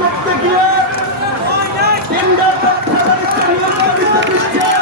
করতে গিয়ে কেন্দ্রের ব্যবসা নিয়ন্ত্রিত দিচ্ছেন।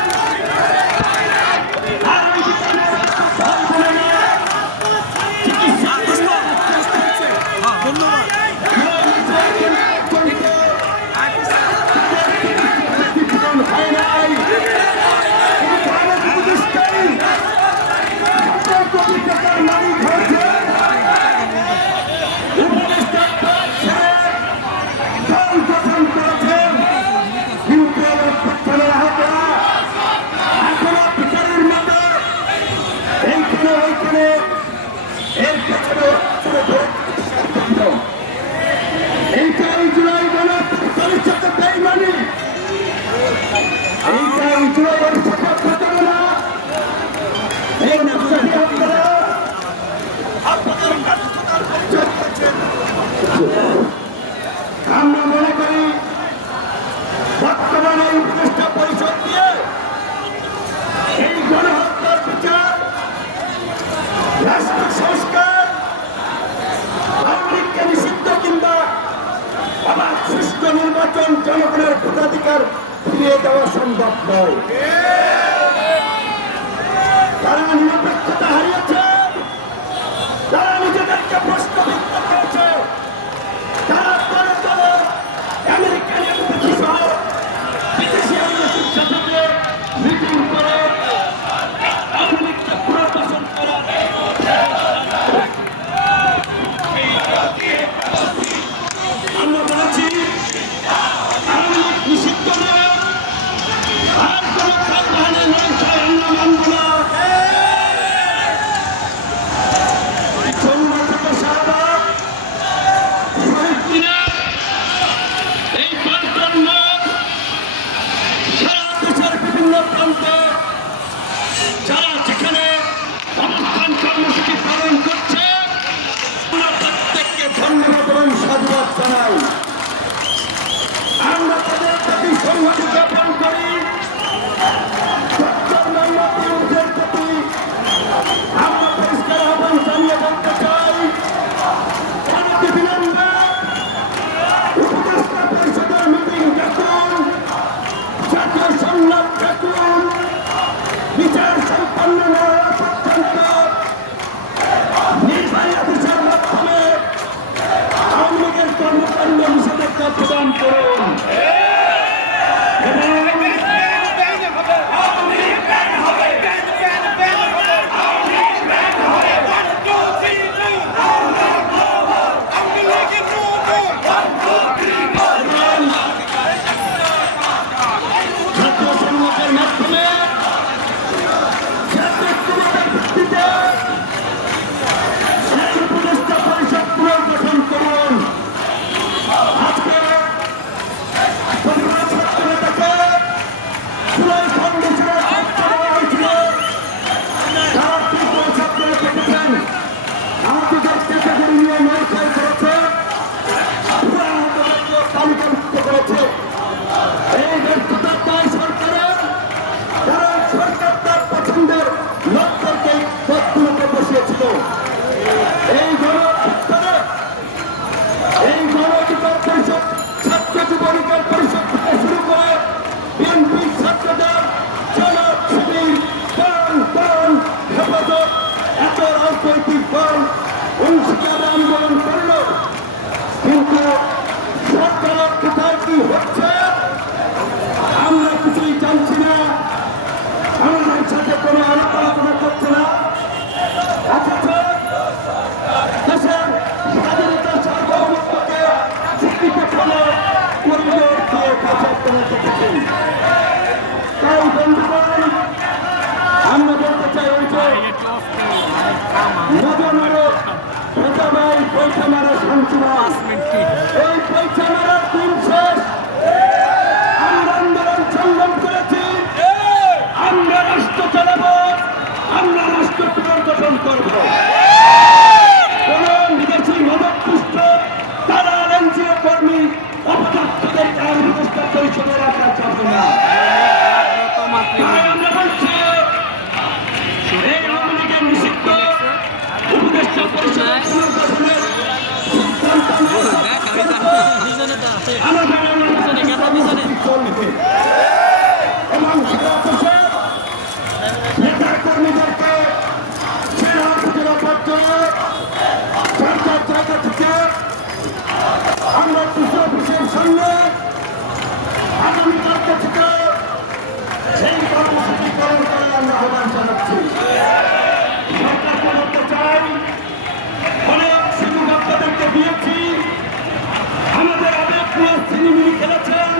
আমরা মনে করি বর্তমানে এই উপদেষ্টা পরিষদ দিয়ে এই গণহত্যার বিচার, রাষ্ট্র সংস্কার, আওয়ামী নিষিদ্ধ কিংবা আবার সুষ্ঠু নির্বাচন, জনগণের ভোটাধিকার ফিরিয়ে দেওয়া সম্ভব নয়। তারা নিরপেক্ষতা হারিয়েছে, তারা নিজেদেরকে প্রশ্নবিদ্ধ করেছে, তারা দলে দলে আমেরিকান এমবাসি সহ বিদেশি এমবাসির সাথে মিটিং করে আওয়ামী লীগকে পুনর্বাসন করার আমরা বলেছি আওয়ামী লীগ নিষিদ্ধ নয়, আর কোন প্রাণহানির হিংসায় আমরা মানব না। এই পাল্টন মত সারা দেশের বিভিন্ন প্রান্তে যারা যেখানে অবস্থান কর্মসূচি পালন করছে আমরা প্রত্যেককে ধন্যবাদ এবং সাধুবাদ জানাই। আমরা তাদের প্রতি সংহতি জ্ঞাপন করি। ডক্টর মোহাম্মদ ইউনূসের প্রতি আমরা পরিষ্কার আহ্বান জানিয়ে বলতে চাই, অনতিবিলম্বে উপদেষ্টা পরিষদের মিটিং ডাকুন, জাতীয় সংলাপ ডাকুন, বিচার সম্পন্ন না হওয়া পর্যন্ত নির্বাহী অফিসের মাধ্যমে আওয়ামী লীগের কর্মকাণ্ড নিষেধাজ্ঞা প্রদান করুন এবং আন্দোলন করল, কিন্তু সরকারের কোথায় কি হচ্ছে আমরা কিছুই জানছি না, আমাদের সাথে কোনো আলাপ আলোচনা করছে না। অথচ দেশের স্বাধীনতা সার্বভৌমত্বকে স্বীকৃত ফলে পরিবেশ দিয়ে কাছে দেখেছি। তাই বন্ধুগণ, আমরা বলতে চাই ওই যে ভাই পয়সা মারা শান্তিরা, এই পয়সা মারার দিন শেষ। আমরা আন্দোলন সংগ্রাম করেছি, আমরা রাষ্ট্র চালাবো, আমরা রাষ্ট্র পুনর্গঠন করব। কোন বিদেশি মদতপুষ্ট তারা এনজিও কর্মী অপদার্থদের আর ব্যবস্থা পরিষদে রাখা যাবে না। আমরা বলছি এই আওয়ামী লীগের নিষিদ্ধ উপদেষ্টা পরিষদের পুনর্গঠনের সিদ্ধান্ত আমাদের চলবে এবং সারা দেশের নেতা কর্মীদেরকে সেরা উপজেলা পর্যায়ে সরকার জায়গা থেকে আমরা কৃষি অফিসের সামনে আগামীকালকে থেকে সেই কর্মসূচি পালন করে আমরা আহ্বান জানাচ্ছি। সরকারকে বলতে চাই, অনেক সুযোগ আপনাদেরকে দিয়েছি, আমাদের আবেগ নিয়ে সিনেমিনি খেলেছেন,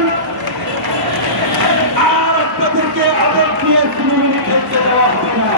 আর আপনাদেরকে আবেগ নিয়ে সিনেমিনি খেলতে দেওয়া হবে না।